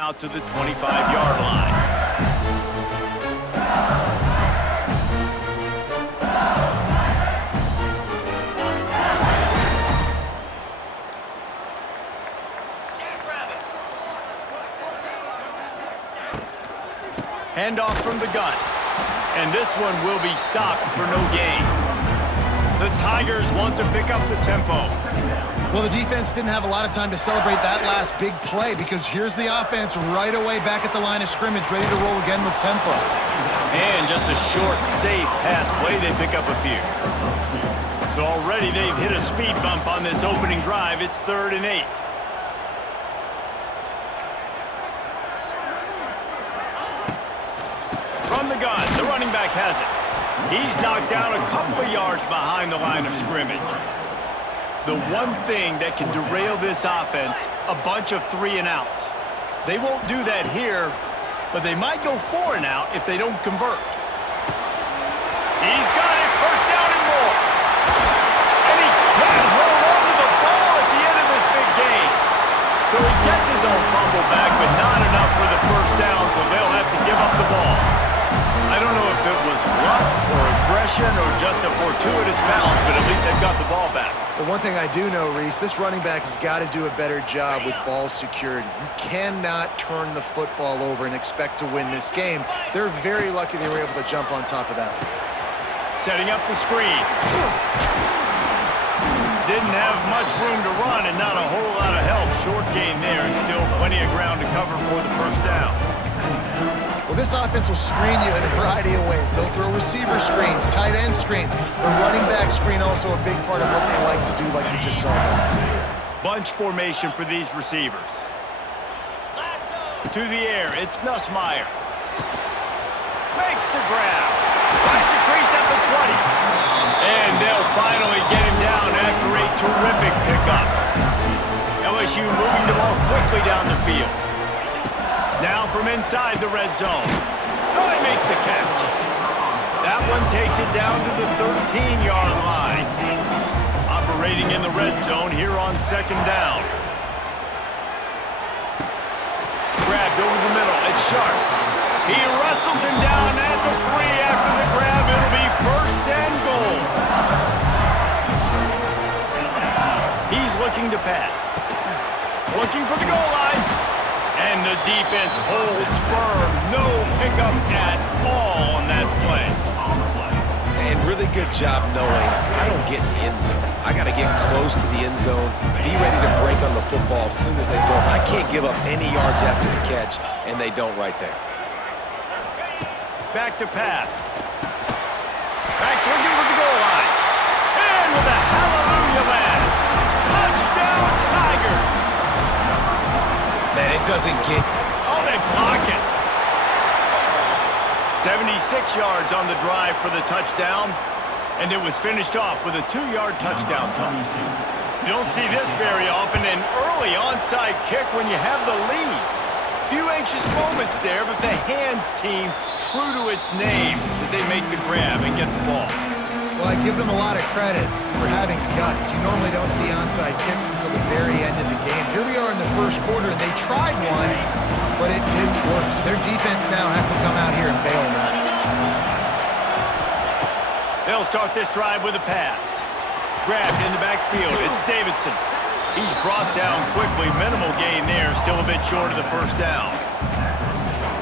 Out to the 25-yard line. Handoff from the gun. And this one will be stopped for no gain. The Tigers want to pick up the tempo. Well, the defense didn't have a lot of time to celebrate that last big play because here's the offense right away back at the line of scrimmage, ready to roll again with tempo. And just a short, safe pass play, they pick up a few. So already they've hit a speed bump on this opening drive. It's 3rd and 8. From the gun, the running back has it. He's knocked down a couple of yards behind the line of scrimmage. The one thing that can derail this offense, a bunch of 3-and-outs. They won't do that here, but they might go 4-and-out if they don't convert. He's got it, 1st down and more. And he can't hold on to the ball at the end of this big game. So he gets his own fumble back, but not enough for the 1st down, so they'll have to give up the ball. I don't know if it was luck or aggression or just a fortuitous bounce, but at least they've got the ball back. But one thing I do know, Reese, this running back has got to do a better job with ball security. You cannot turn the football over and expect to win this game. They're very lucky they were able to jump on top of that. Setting up the screen. Didn't have much room to run and not a whole lot of help. Short gain there and still plenty of ground to cover for the 1st down. Well, this offense will screen you in a variety of ways. They'll throw receiver screens, tight end screens. The running back screen also a big part of what they like to do, like you just saw there. Bunch formation for these receivers. To the air, it's Nussmeier. Makes the grab. Finds a crease at the 20. And they'll finally get him down after a terrific pickup. LSU moving the ball quickly down the field. Now from inside the red zone. Oh, he makes the catch. That one takes it down to the 13-yard line. Operating in the red zone here on 2nd down. Grabbed over the middle. It's Sharp. He wrestles him down at the 3 after the grab. It'll be 1st and goal. He's looking to pass. Looking for the goal line. And the defense holds firm. No pickup at all on that play. And really good job knowing I don't get in the end zone. I got to get close to the end zone, be ready to break on the football as soon as they throw it. I can't give up any yards after the catch, and they don't right there. Back to pass. Back's looking for the goal line. And with a hallelujah land. Touchdown Tigers. Man, it doesn't get... Oh, they block it. 76 yards on the drive for the touchdown, and it was finished off with a 2-yard touchdown toss. You don't see this very often, an early onside kick when you have the lead. Few anxious moments there, but the hands team, true to its name, as they make the grab and get the ball. Well, I give them a lot of credit for having guts. You normally don't see onside kicks until the very end of the game. Here we are in the 1st quarter, and they tried one, but it didn't work. So their defense now has to come out here and bail them out. They'll start this drive with a pass. Grabbed in the backfield. It's Davidson. He's brought down quickly. Minimal gain there. Still a bit short of the 1st down.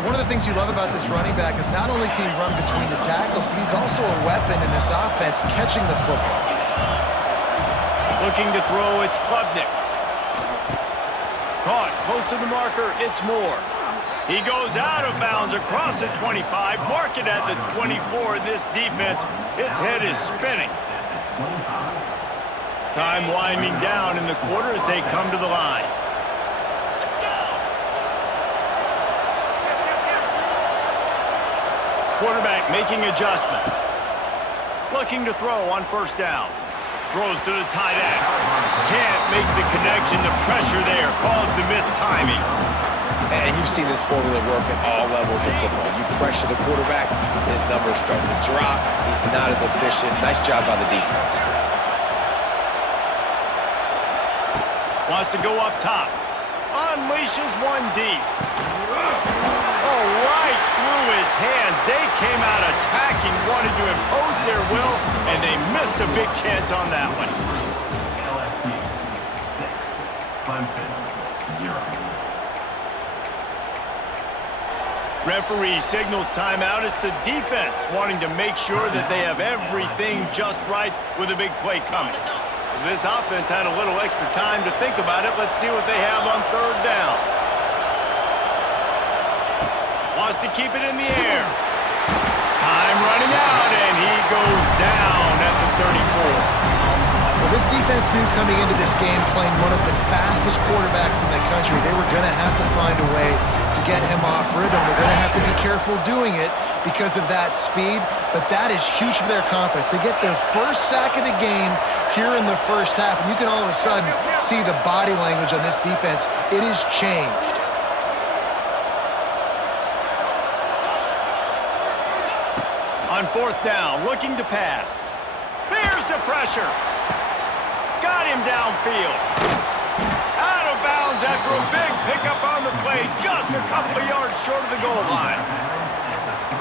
One of the things you love about this running back is not only can he run between the tackles, but he's also a weapon in this offense catching the football. Looking to throw, it's Klubnik. Caught close to the marker, it's Moore. He goes out of bounds across the 25, mark it at the 24, and this defense, its head is spinning. Time winding down in the quarter as they come to the line. Quarterback making adjustments. Looking to throw on 1st down. Throws to the tight end. Can't make the connection. The pressure there caused the missed timing. And you've seen this formula work at all levels of football. You pressure the quarterback, his numbers start to drop. He's not as efficient. Nice job by the defense. Wants to go up top. Unleashes one deep. Oh, right through his hands. They came out attacking, wanted to impose their will, and they missed a big chance on that one. LSU 6, Clemson 0. Referee signals timeout. It's the defense wanting to make sure that they have everything just right with a big play coming. This offense had a little extra time to think about it. Let's see what they have on third down. Wants to keep it in the air. Time running out, and he goes down at the 34. Well, this defense knew coming into this game, playing one of the fastest quarterbacks in the country, they were going to have to find a way to get him off rhythm. They're going to have to be careful doing it because of that speed, but that is huge for their confidence. They get their first sack of the game here in the first half, and you can all of a sudden see the body language on this defense. It is changed. On fourth down, looking to pass. There's the pressure. Got him downfield. Out of bounds after a big pickup on the play, just a couple of yards short of the goal line.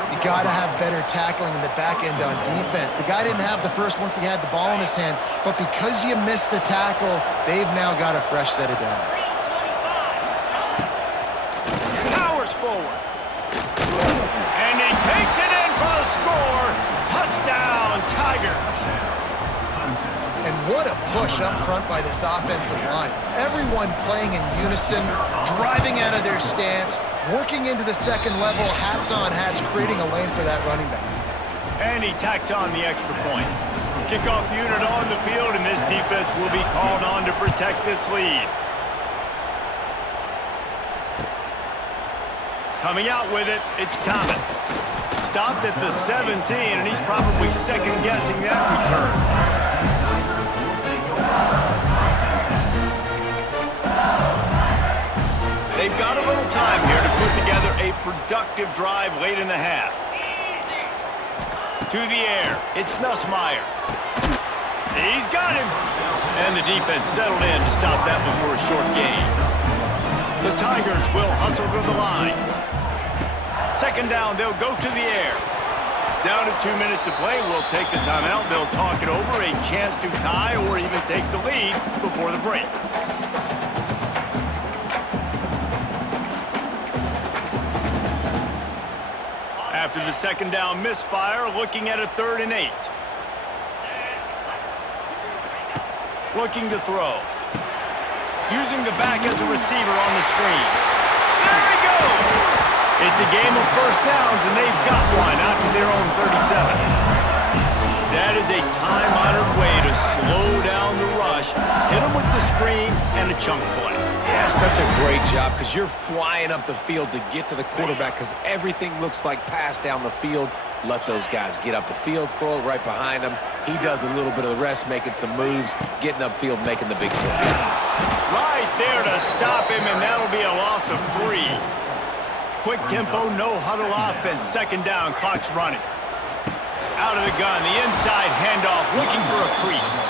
You got to have better tackling in the back end on defense. The guy didn't have the first once he had the ball in his hand, but because you missed the tackle, they've now got a fresh set of downs. Powers forward. And he takes it in for the score. Touchdown, Tigers. And what a push up front by this offensive line. Everyone playing in unison, driving out of their stance, working into the second level, hats on hats, creating a lane for that running back. And he tacks on the extra point. Kickoff unit on the field, and this defense will be called on to protect this lead. Coming out with it, it's Thomas. Stopped at the 17, and he's probably second-guessing that return. They've got a little time here to put together a productive drive late in the half. To the air, it's Nussmeier. He's got him. And the defense settled in to stop that one for a short gain. The Tigers will hustle to the line. Second down, they'll go to the air. Down to 2 minutes to play, we'll take the timeout. They'll talk it over, a chance to tie or even take the lead before the break. After the second down misfire, looking at a 3rd and 8. Looking to throw. Using the back as a receiver on the screen. There he goes! It's a game of first downs, and they've got one out to their own 37. That is a time-honored way to slow down the rush, hit them with the screen, and a chunk play. Yeah, such a great job because you're flying up the field to get to the quarterback because everything looks like pass down the field. Let those guys get up the field, throw it right behind him. He does a little bit of the rest, making some moves, getting upfield, making the big play. Right there to stop him, and that'll be a loss of 3. Quick tempo, no huddle offense. Second down, clock's running. Out of the gun, the inside handoff, looking for a crease.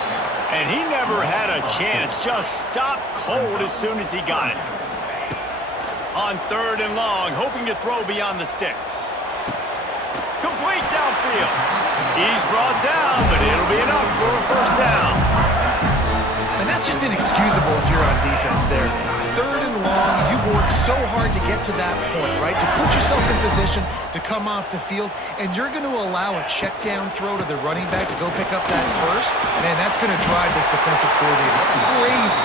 And he never had a chance, just stopped cold as soon as he got it. On 3rd and long, hoping to throw beyond the sticks. Complete downfield. He's brought down, but it'll be enough for a first down. And that's just inexcusable if you're on defense there, man. 3rd and long, you've worked so hard to get to that point, right? To put yourself in position to come off the field, and you're going to allow a check down throw to the running back to go pick up that first? Man, that's going to drive this defensive coordinator crazy.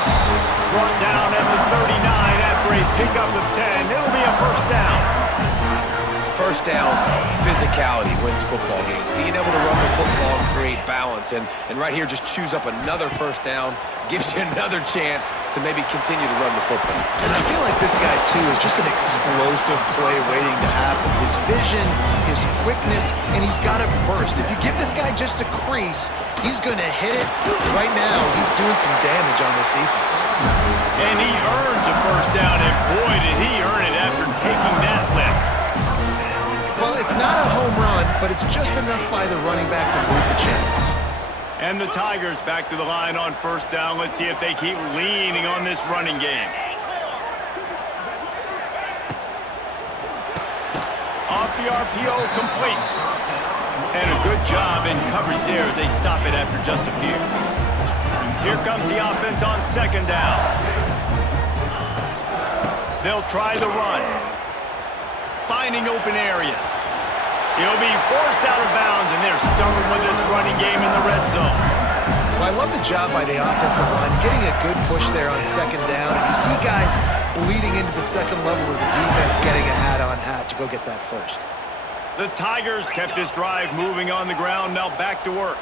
Brought down at the 39 after a pickup of 10. It'll be a first down. First down, physicality wins football games. Being able to run the football and create balance. And right here, just choose up another first down, gives you another chance to maybe continue to run the football. And I feel like this guy, too, is just an explosive play waiting to happen. His vision, his quickness, and he's got a burst. If you give this guy just a crease, he's going to hit it. Right now, he's doing some damage on this defense. And he earns a first down, and boy, did he earn it after taking that lift. Well, it's not a home run, but it's just enough by the running back to move the chains. And the Tigers back to the line on first down. Let's see if they keep leaning on this running game. Off the RPO, complete. And a good job in coverage there as they stop it after just a few. Here comes the offense on second down. They'll try the run. Finding open areas. He'll be forced out of bounds, and they're stubborn with this running game in the red zone. Well, I love the job by the offensive line, getting a good push there on second down. And you see guys bleeding into the second level of the defense, getting a hat-on-hat to go get that first. The Tigers kept this drive moving on the ground, now back to work.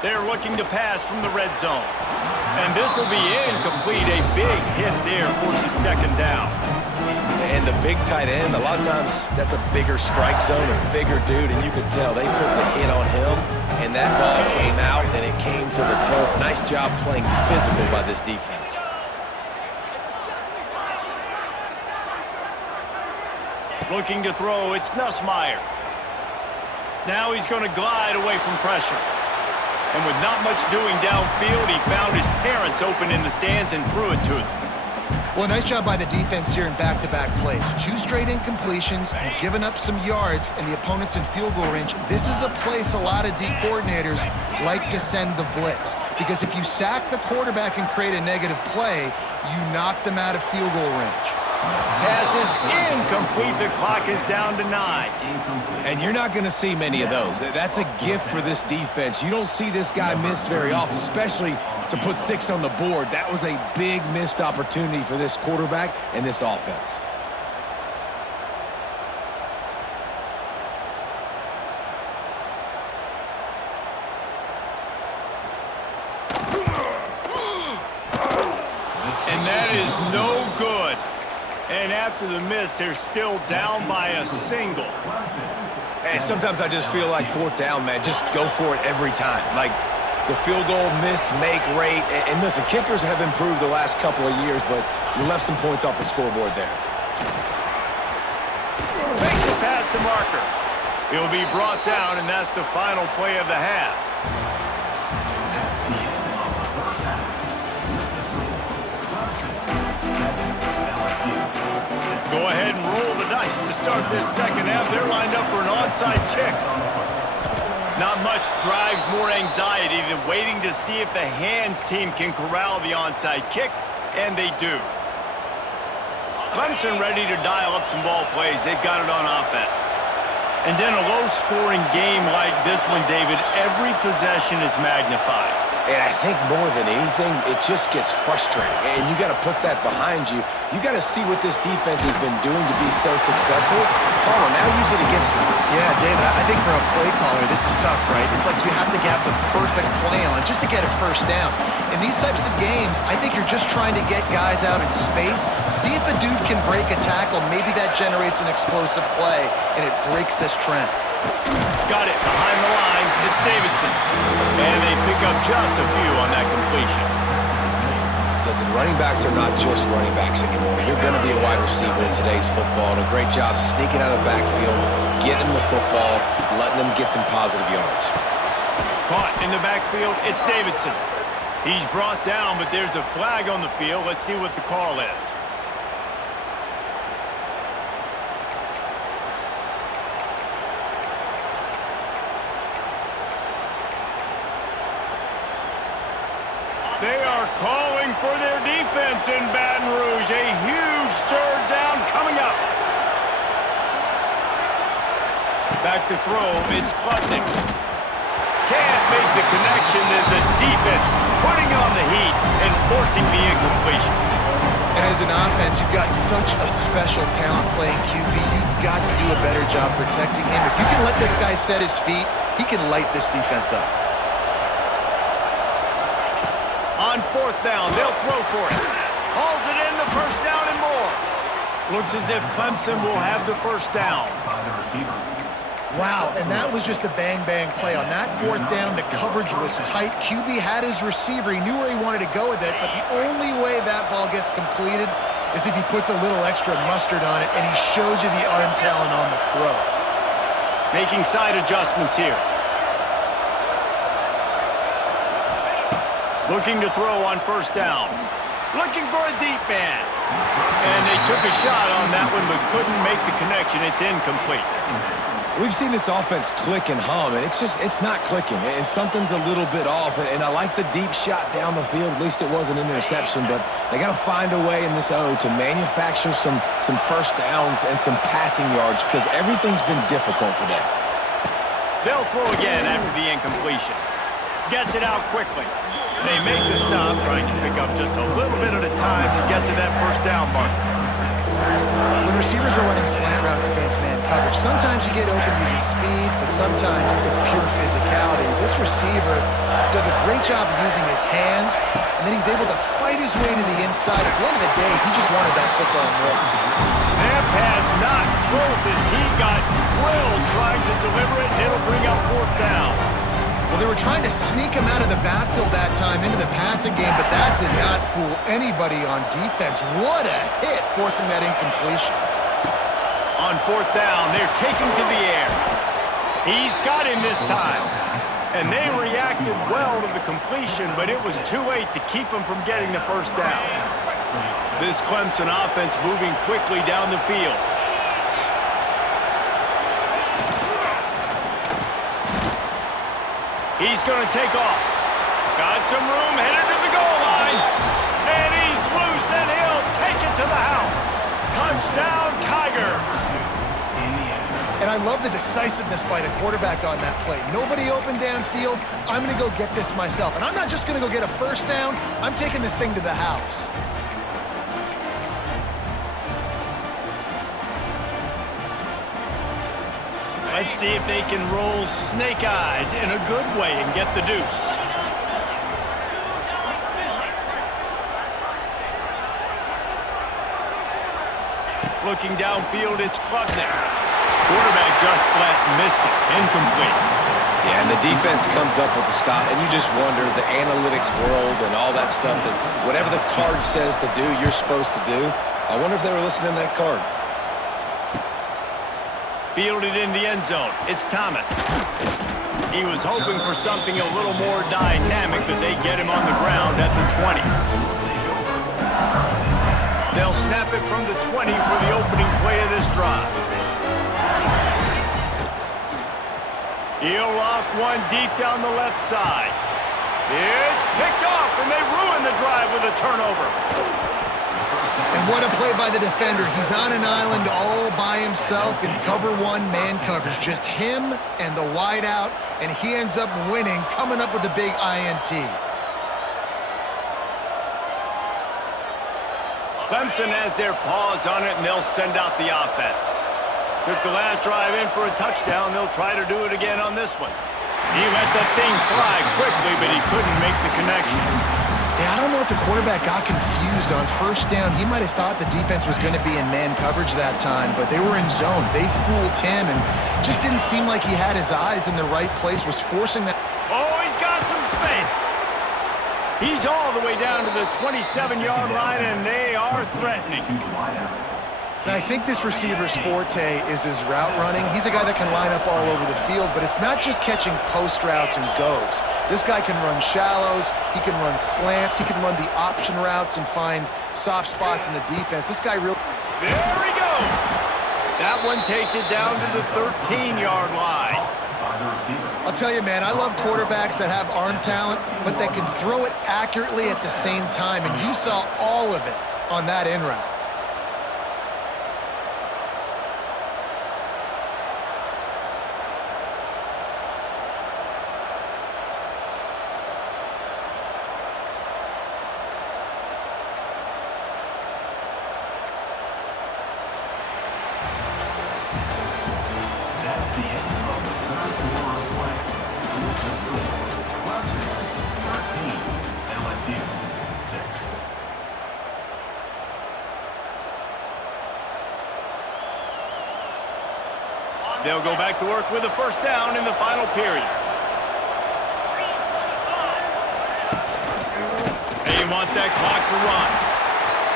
They're looking to pass from the red zone. And this will be incomplete. A big hit there forces second down. And the big tight end, a lot of times that's a bigger strike zone, a bigger dude, and you could tell they put the hit on him, and that ball came out, and it came to the turf. Nice job playing physical by this defense. Looking to throw, it's Nussmeier. Now he's going to glide away from pressure. And with not much doing downfield, he found his parents open in the stands and threw it to them. Well, nice job by the defense here in back-to-back plays. 2 straight incompletions, you've given up some yards, and the opponent's in field goal range. This is a place a lot of D coordinators like to send the blitz, because if you sack the quarterback and create a negative play, you knock them out of field goal range. Pass is incomplete. The clock is down to 9. And you're not going to see many of those. That's a gift for this defense. You don't see this guy miss very often, especially to put 6 on the board. That was a big missed opportunity for this quarterback and this offense. And that is no good. And after the miss, they're still down by a single. And sometimes I just feel like 4th down, man, just go for it every time. Like the field goal miss, make rate. And listen, kickers have improved the last couple of years, but you left some points off the scoreboard there. Makes it past the marker. He'll be brought down, and that's the final play of the half. Go ahead and roll the dice to start this second half. They're lined up for an onside kick. Not much drives more anxiety than waiting to see if the hands team can corral the onside kick, and they do. Clemson ready to dial up some ball plays. They've got it on offense. And then a low-scoring game like this one, David, every possession is magnified. And I think more than anything, it just gets frustrating. And you got to put that behind you. You got to see what this defense has been doing to be so successful. Palmer, now use it against them. Yeah, David, I think for a play caller, this is tough, right? It's like you have to get the perfect play on just to get a first down. In these types of games, I think you're just trying to get guys out in space, see if a dude can break a tackle. Maybe that generates an explosive play, and it breaks this trend. Got it behind the line. It's Davidson. And they pick up just a few on that completion. Listen, running backs are not just running backs anymore. You're going to be a wide receiver in today's football, and a great job sneaking out of the backfield, getting the football, letting them get some positive yards. Caught in the backfield, it's Davidson. He's brought down, but there's a flag on the field. Let's see what the call is. They are calling for their defense in Baton Rouge. A huge 3rd down coming up. Back to throw, it's Klutnik. Can't make the connection, and the defense putting on the heat and forcing the incompletion. And as an offense, you've got such a special talent playing QB. You've got to do a better job protecting him. If you can let this guy set his feet, he can light this defense up. On 4th down, they'll throw for it. Hauls it in, the first down and more. Looks as if Clemson will have the first down. Wow, and that was just a bang-bang play. On that 4th down, the coverage was tight. QB had his receiver. He knew where he wanted to go with it, but the only way that ball gets completed is if he puts a little extra mustard on it, and he shows you the arm talent on the throw. Making side adjustments here. Looking to throw on 1st down. Looking for a deep man. And they took a shot on that one, but couldn't make the connection. It's incomplete. We've seen this offense click and hum, and it's not clicking, and something's a little bit off. And I like the deep shot down the field. At least it wasn't an interception, but they got to find a way in this O to manufacture some first downs and some passing yards because everything's been difficult today. They'll throw again after the incompletion. Gets it out quickly. They make the stop, trying to pick up just a little bit at a time to get to that first down marker. When receivers are running slant routes against man coverage, sometimes you get open using speed, but sometimes it's pure physicality. This receiver does a great job of using his hands, and then he's able to fight his way to the inside. At the end of the day, he just wanted that football more. That pass not close as he got drilled trying to deliver it, and it'll bring up fourth down. Well, they were trying to sneak him out of the backfield that time into the passing game, but that did not fool anybody on defense. What a hit, forcing that incompletion. On fourth down, they're taking to the air. He's got him this time. And they reacted well to the completion, but it was too late to keep him from getting the first down. This Clemson offense moving quickly down the field. He's going to take off. Got some room, headed to the goal line. And he's loose, and he'll take it to the house. Touchdown, Tigers. And I love the decisiveness by the quarterback on that play. Nobody open downfield. I'm going to go get this myself. And I'm not just going to go get a first down. I'm taking this thing to the house. Let's see if they can roll snake eyes in a good way and get the deuce. Looking downfield, it's Klubnik. Quarterback just flat missed it. Incomplete. Yeah, and the defense comes up with the stop, and you just wonder, the analytics world and all that stuff, that whatever the card says to do, you're supposed to do. I wonder if they were listening to that card. Fielded in the end zone. It's Thomas. He was hoping for something a little more dynamic, but they get him on the ground at the 20. They'll snap it from the 20 for the opening play of this drive. He'll loft one deep down the left side. It's picked off, and they ruin the drive with a turnover. And what a play by the defender. He's on an island all by himself in cover one man coverage. Just him and the wide out, and he ends up winning, coming up with a big INT. Clemson has their paws on it, and they'll send out the offense. Took the last drive in for a touchdown. They'll try to do it again on this one. He let that thing fly quickly, but he couldn't make the connection. Yeah, I don't know if the quarterback got confused on first down. He might have thought the defense was going to be in man coverage that time, but they were in zone. They fooled him, and just didn't seem like he had his eyes in the right place, was forcing that. Oh, he's got some space. He's all the way down to the 27-yard line, and they are threatening. And I think this receiver's forte is his route running. He's a guy that can line up all over the field, but it's not just catching post routes and goes. This guy can run shallows, he can run slants, he can run the option routes and find soft spots in the defense. This guy really... There he goes. That one takes it down to the 13-yard line. I'll tell you, man, I love quarterbacks that have arm talent, but that can throw it accurately at the same time, and you saw all of it on that in route. They'll go back to work with a first down in the final period. They want that clock to run.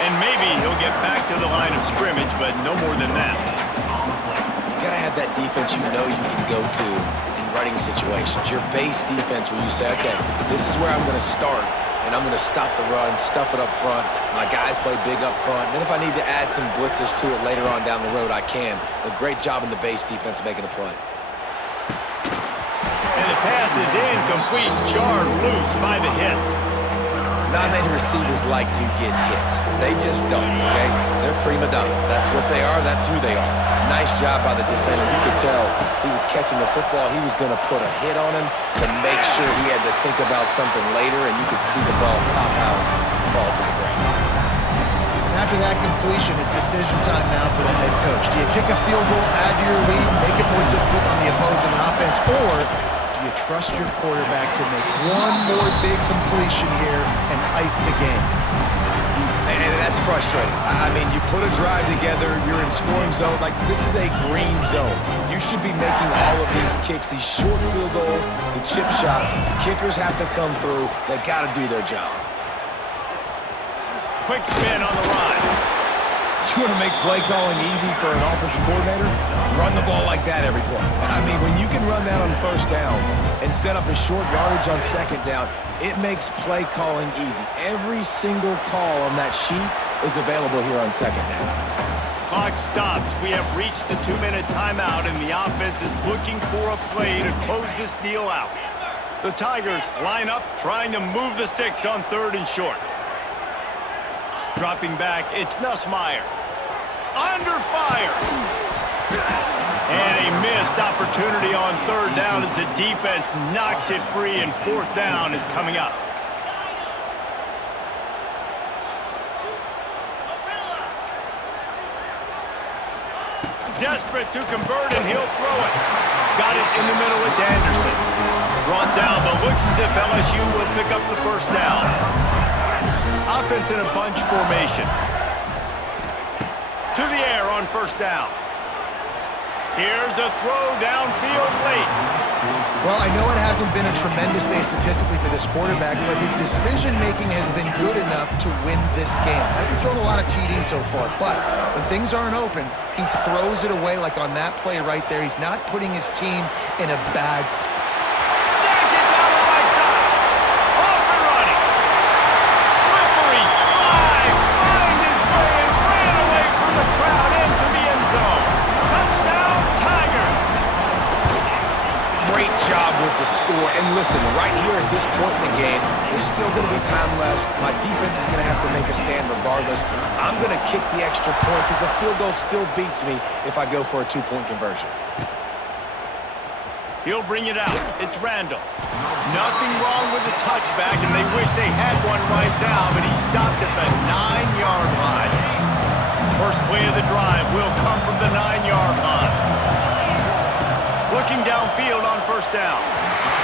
And maybe he'll get back to the line of scrimmage, but no more than that. You got to have that defense you know you can go to in running situations. Your base defense where you say, okay, this is where I'm going to start. and I'm going to stop the run, stuff it up front. My guys play big up front. Then if I need to add some blitzes to it later on down the road, I can. A great job in the base defense making a play. And the pass is incomplete, jarred loose by the hit. Not many receivers like to get hit. They just don't, okay? They're prima donnas. That's what they are. That's who they are. Nice job by the defender. You could tell he was catching the football. He was going to put a hit on him to make sure he had to think about something later, and you could see the ball pop out and fall to the ground. And after that completion, it's decision time now for the head coach. Do you kick a field goal, add to your lead, make it more difficult on the opposing offense, or do you trust your quarterback to make one more big completion here and ice the game? And that's frustrating. I mean, you put a drive together, you're in scoring zone. Like, this is a green zone. You should be making all of these kicks, these short field goals, the chip shots. Kickers have to come through. They got to do their job. Quick spin on the run. You want to make play calling easy for an offensive coordinator? Run the ball like that every play. I mean, when you can run that on first down and set up a short yardage on second down, it makes play calling easy. Every single call on that sheet is available here on second down. Clock stops. We have reached the 2-minute timeout, and the offense is looking for a play to close this deal out. The Tigers line up, trying to move the sticks on 3rd and short. Dropping back, it's Nussmeier. Under fire. And a missed opportunity on 3rd down as the defense knocks it free, and 4th down is coming up. Desperate to convert, and he'll throw it. Got it in the middle, it's Anderson. Brought down, but looks as if LSU will pick up the 1st down. Offense in a bunch formation. To the air on 1st down. Here's a throw downfield late. Well, I know it hasn't been a tremendous day statistically for this quarterback, but his decision-making has been good enough to win this game. Hasn't thrown a lot of TDs so far, but when things aren't open, he throws it away like on that play right there. He's not putting his team in a bad spot. Snatch it down the right side. Off and running. Slippery slide. Find his way and ran away from the crowd into the end zone. Touchdown, Tigers. Great job with the score. And listen, right here at this point in the game, there's still going to be time left. My defense is going to have to make a stand regardless. I'm going to kick the extra point because the field goal still beats me if I go for a 2-point conversion. He'll bring it out. It's Randall. Nothing wrong with the touchback, and they wish they had one right now, but he stopped at the 9-yard line. First play of the drive will come from the 9-yard line. Looking downfield on 1st down.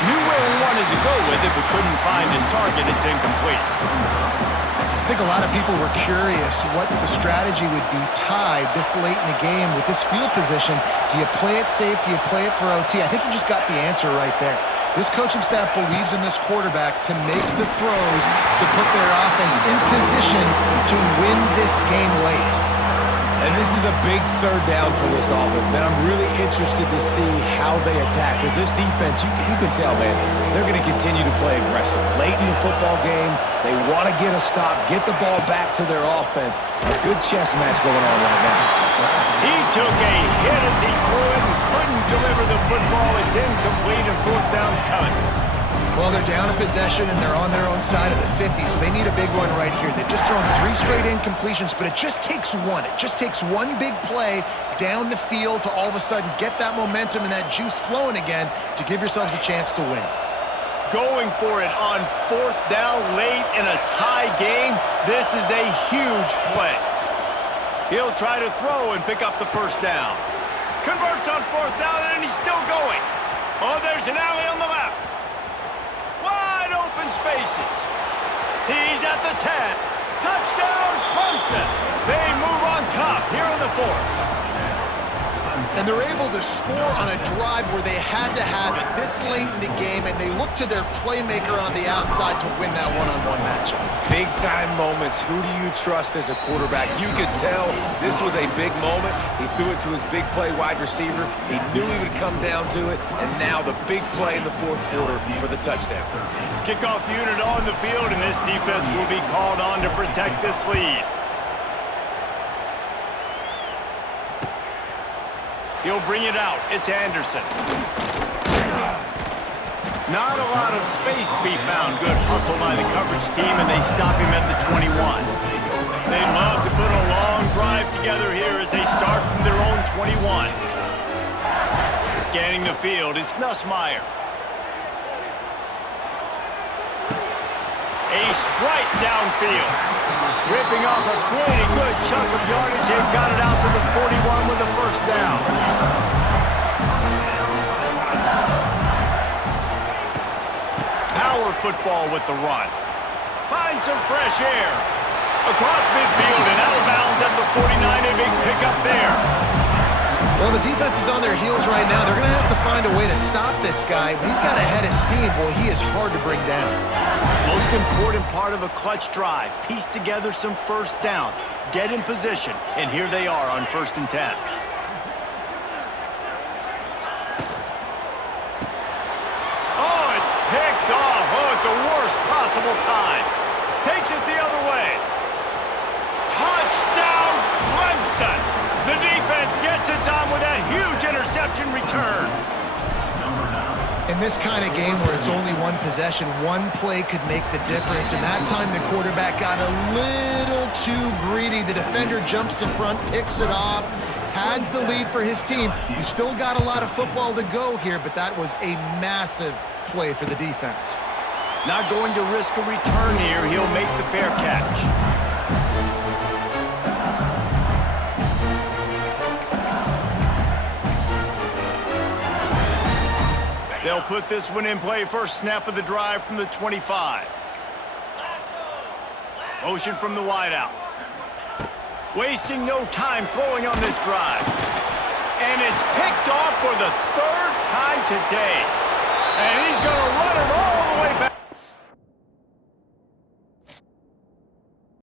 Knew where he wanted to go with it, but couldn't find his target. It's incomplete. I think a lot of people were curious what the strategy would be tied this late in the game with this field position. Do you play it safe? Do you play it for OT? I think you just got the answer right there. This coaching staff believes in this quarterback to make the throws to put their offense in position to win this game late. And this is a big 3rd down for this offense, man. I'm really interested to see how they attack. Because this defense, you can tell, man, they're going to continue to play aggressive. Late in the football game, they want to get a stop, get the ball back to their offense. A good chess match going on right now. He took a hit as he threw it and couldn't deliver the football. It's incomplete, and 4th down's coming. Well, they're down in possession, and they're on their own side of the 50, so they need a big one right here. They've just thrown 3 straight incompletions, but it just takes one. It just takes one big play down the field to all of a sudden get that momentum and that juice flowing again to give yourselves a chance to win. Going for it on 4th down late in a tie game. This is a huge play. He'll try to throw and pick up the 1st down. Converts on 4th down, and he's still going. Oh, there's an alley on the left. Wide open spaces. He's at the 10. Touchdown, Clemson. They move on top here in the 4th. And they're able to score on a drive where they had to have it this late in the game, and they look to their playmaker on the outside to win that one-on-one matchup. Big-time moments. Who do you trust as a quarterback? You could tell this was a big moment. He threw it to his big play wide receiver. He knew he would come down to it, and now the big play in the fourth quarter for the touchdown. Kickoff unit on the field, and this defense will be called on to protect this lead. He'll bring it out. It's Anderson. Not a lot of space to be found. Good hustle by the coverage team, and they stop him at the 21. They love to put a long drive together here as they start from their own 21. Scanning the field, it's Nussmeier. A strike downfield. Ripping off a pretty good chunk of yardage. They've got it out to the 41 with a first down. Power football with the run. Find some fresh air. Across midfield and out of bounds at the 49. A big pickup there. Well, the defense is on their heels right now. They're going to have to find a way to stop this guy. When he's got a head of steam, boy, he is hard to bring down. Most important part of a clutch drive. Piece together some first downs. Get in position, and here they are on 1st and 10. Oh, it's picked off. Oh, at the worst possible time. Takes it the other way. Touchdown, Clemson! The defense gets it done with that huge interception return. In this kind of game where it's only one possession, one play could make the difference. And that time the quarterback got a little too greedy. The defender jumps in front, picks it off, pads the lead for his team. We still got a lot of football to go here, but that was a massive play for the defense. Not going to risk a return here. He'll make the fair catch. They'll put this one in play. First snap of the drive from the 25. Motion from the wideout. Wasting no time throwing on this drive. And it's picked off for the 3rd time today. And he's going to run it all